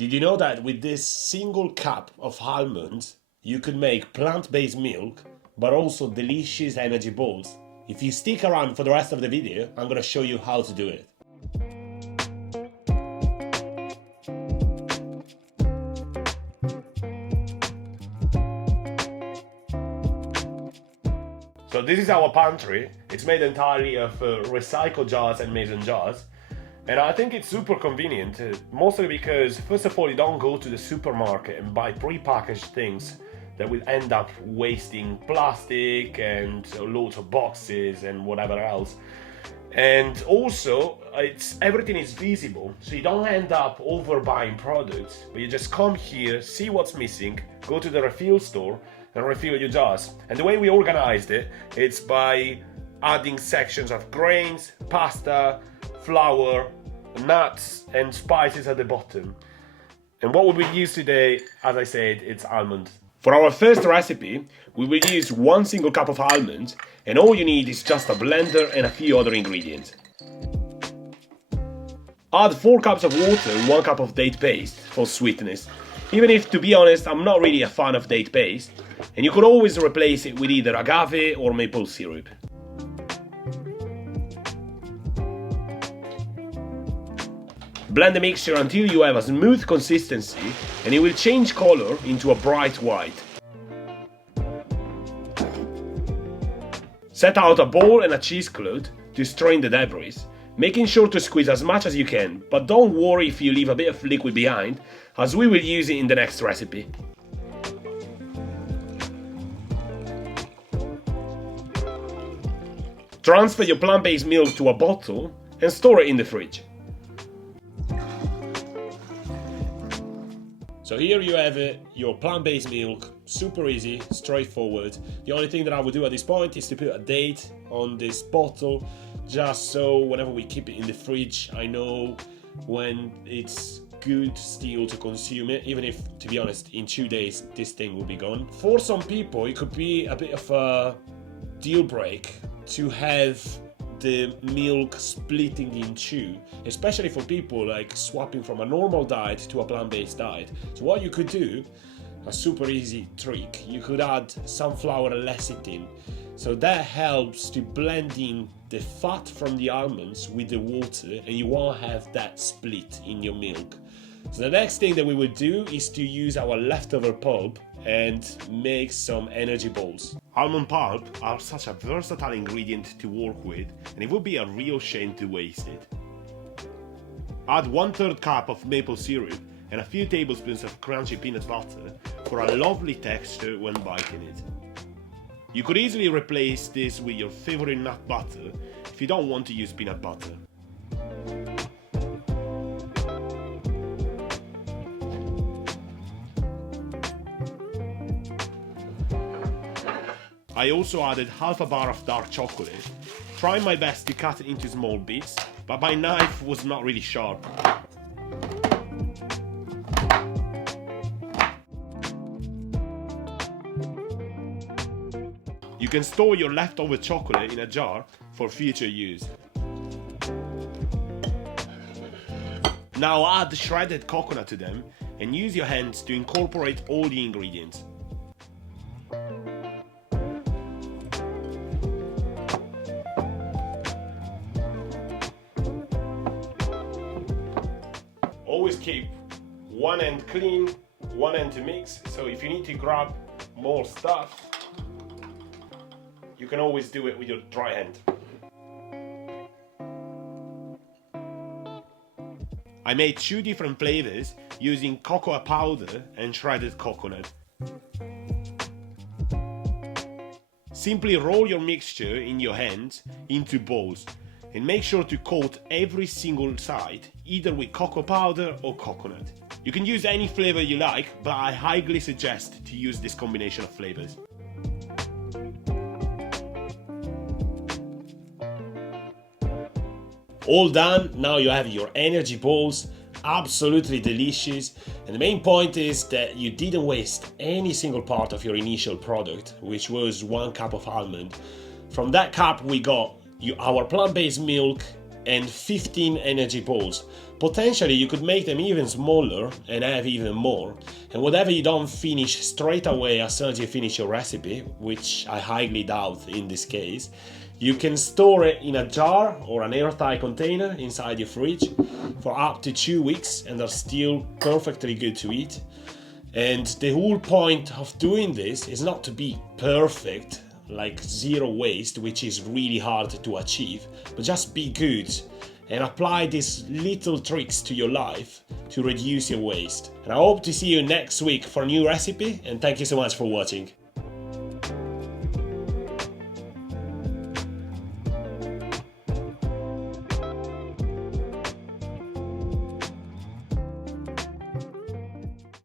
Did you know that with this single cup of almonds, you could make plant-based milk, but also delicious energy balls? If you stick around for the rest of the video, I'm gonna show you how to do it. So this is our pantry. It's made entirely of recycled jars and mason jars. And I think it's super convenient, mostly because, first of all, you don't go to the supermarket and buy pre-packaged things that will end up wasting plastic and loads of boxes and whatever else. And also, everything is visible, so you don't end up overbuying products, but you just come here, see what's missing, go to the refill store and refill your jars. And the way we organized it, it's by adding sections of grains, pasta, flour, nuts and spices at the bottom. And what we will use today, as I said, it's almonds. For our first recipe, we will use 1 single cup of almonds, and all you need is just a blender and a few other ingredients. Add 4 cups of water and 1 cup of date paste for sweetness, even if, to be honest, I'm not really a fan of date paste, and you could always replace it with either agave or maple syrup. Blend the mixture until you have a smooth consistency and it will change color into a bright white. Set out a bowl and a cheesecloth to strain the debris, making sure to squeeze as much as you can, but don't worry if you leave a bit of liquid behind, as we will use it in the next recipe. Transfer your plant-based milk to a bottle and store it in the fridge. So here you have it, your plant-based milk, super easy, straightforward. The only thing that I would do at this point is to put a date on this bottle, just so whenever we keep it in the fridge, I know when it's good still to consume it, even if, to be honest, in 2 days this thing will be gone. For some people, it could be a bit of a deal break to have the milk splitting in two, especially for people like swapping from a normal diet to a plant-based diet. So what you could do, a super easy trick, you could add sunflower lecithin. So that helps to blend in the fat from the almonds with the water, and you won't have that split in your milk. So the next thing that we would do is to use our leftover pulp and make some energy balls. Almond pulp are such a versatile ingredient to work with, and it would be a real shame to waste it. Add 1/3 cup of maple syrup and a few tablespoons of crunchy peanut butter for a lovely texture when biting it. You could easily replace this with your favorite nut butter if you don't want to use peanut butter. I also added half a bar of dark chocolate, trying my best to cut it into small bits, but my knife was not really sharp. You can store your leftover chocolate in a jar for future use. Now add shredded coconut to them and use your hands to incorporate all the ingredients. Always keep one end clean, one end to mix, so if you need to grab more stuff, you can always do it with your dry hand. I made 2 different flavors using cocoa powder and shredded coconut. Simply roll your mixture in your hands into balls and make sure to coat every single side either with cocoa powder or coconut. You can use any flavor you like, but I highly suggest to use this combination of flavors. All done, now you have your energy balls, absolutely delicious. And the main point is that you didn't waste any single part of your initial product, which was 1 cup of almond. From that cup we got our plant-based milk and 15 energy balls. Potentially you could make them even smaller and have even more, and whatever you don't finish straight away as soon as you finish your recipe, which I highly doubt in this case, you can store it in a jar or an airtight container inside your fridge for up to 2 weeks and they're still perfectly good to eat. And the whole point of doing this is not to be perfect, like zero waste, which is really hard to achieve, but just be good and apply these little tricks to your life to reduce your waste. And I hope to see you next week for a new recipe, and thank you so much for watching.